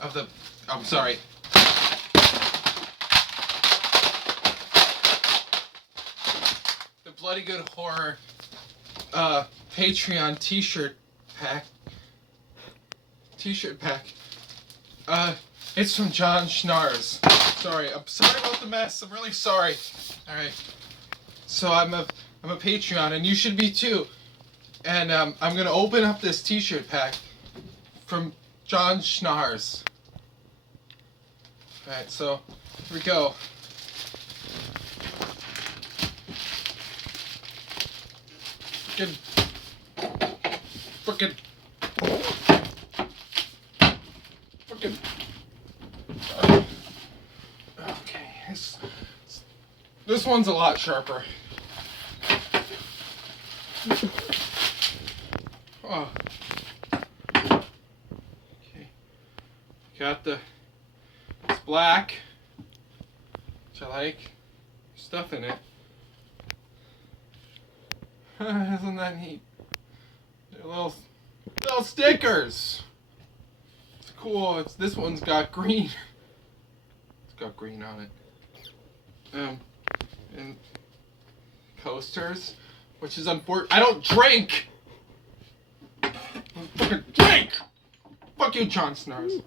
of the. I'm sorry. The Bloody Good Horror Patreon T-shirt pack. It's from John Schnars. I'm sorry about the mess. I'm really sorry. All right. So I'm a Patreon, and you should be too. And I'm gonna open up this T-shirt pack from John Schnars. All right. So here we go. Frickin'. Okay, this one's a lot sharper. Oh. Okay. Got it's black, which I like. Stuff in it. Isn't that neat? They're little stickers. It's cool. This one's got green. It's got green on it. And coasters, which is unfortunate. I don't drink. Fucking drink. Fuck you, John Snars.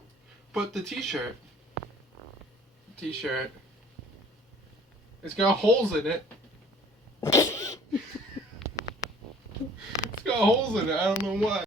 But the T-shirt. It's got holes in it. It's got holes in it. I don't know why.